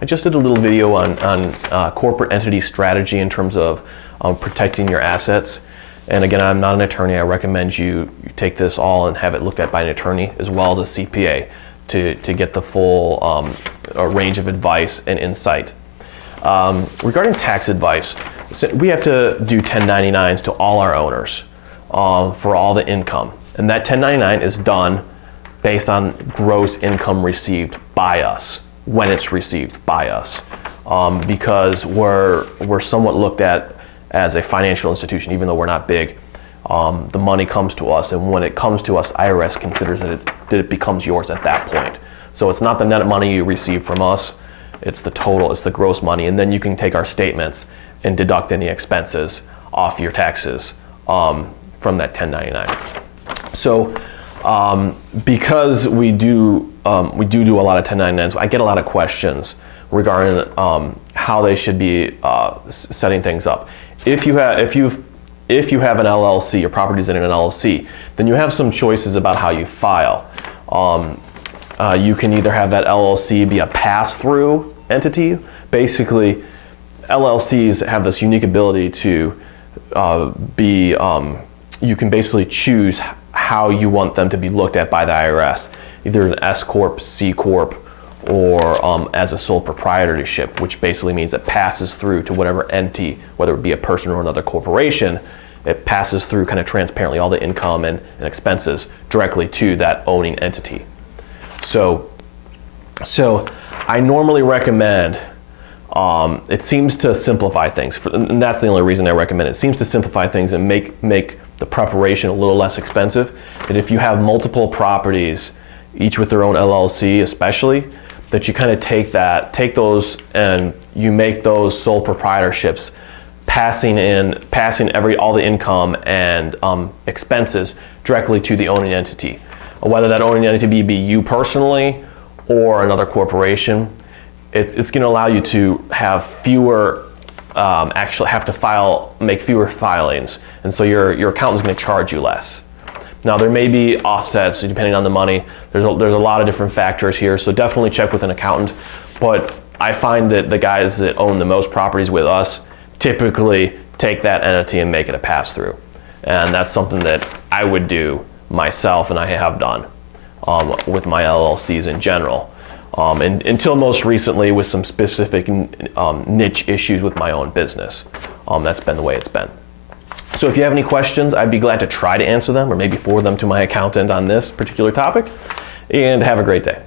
I just did a little video on corporate entity strategy in terms of protecting your assets. And again, I'm not an attorney. I recommend you take this all and have it looked at by an attorney as well as a CPA to get the full range of advice and insight. Regarding tax advice, we have to do 1099s to all our owners for all the income. And that 1099 is done based on gross income received by us, when it's received by us. Because we're somewhat looked at as a financial institution, even though we're not big. The money comes to us, and when it comes to us, IRS considers that it becomes yours at that point. So it's not the net money you receive from us, it's the total, it's the gross money, and then you can take our statements and deduct any expenses off your taxes from that 1099. So because we do a lot of 1099s, I get a lot of questions regarding how they should be setting things up. If you have an LLC, your property's in an LLC, then you have some choices about how you file. You can either have that LLC be a pass-through entity. Basically, LLCs have this unique ability to you can basically choose how you want them to be looked at by the IRS, either an S corp, C corp, or as a sole proprietorship, which basically means it passes through to whatever entity, whether it be a person or another corporation. It passes through kind of transparently all the income and expenses directly to that owning entity. So I normally recommend, it seems to simplify things, and that's the only reason I recommend it. It seems to simplify things and make the preparation a little less expensive. And if you have multiple properties, each with their own LLC especially, that you kind of take those and you make those sole proprietorships, passing all the income and expenses directly to the owning entity. Whether that owning entity be you personally or another corporation, it's going to allow you to have fewer, actually have to make fewer filings, and so your accountant's going to charge you less. Now there may be offsets depending on the money. There's a lot of different factors here, so definitely check with an accountant. But I find that the guys that own the most properties with us typically take that entity and make it a pass-through, and that's something that I would do myself, and I have done with my LLCs in general. And until most recently with some specific niche issues with my own business. That's been the way it's been. So if you have any questions, I'd be glad to try to answer them or maybe forward them to my accountant on this particular topic. And have a great day.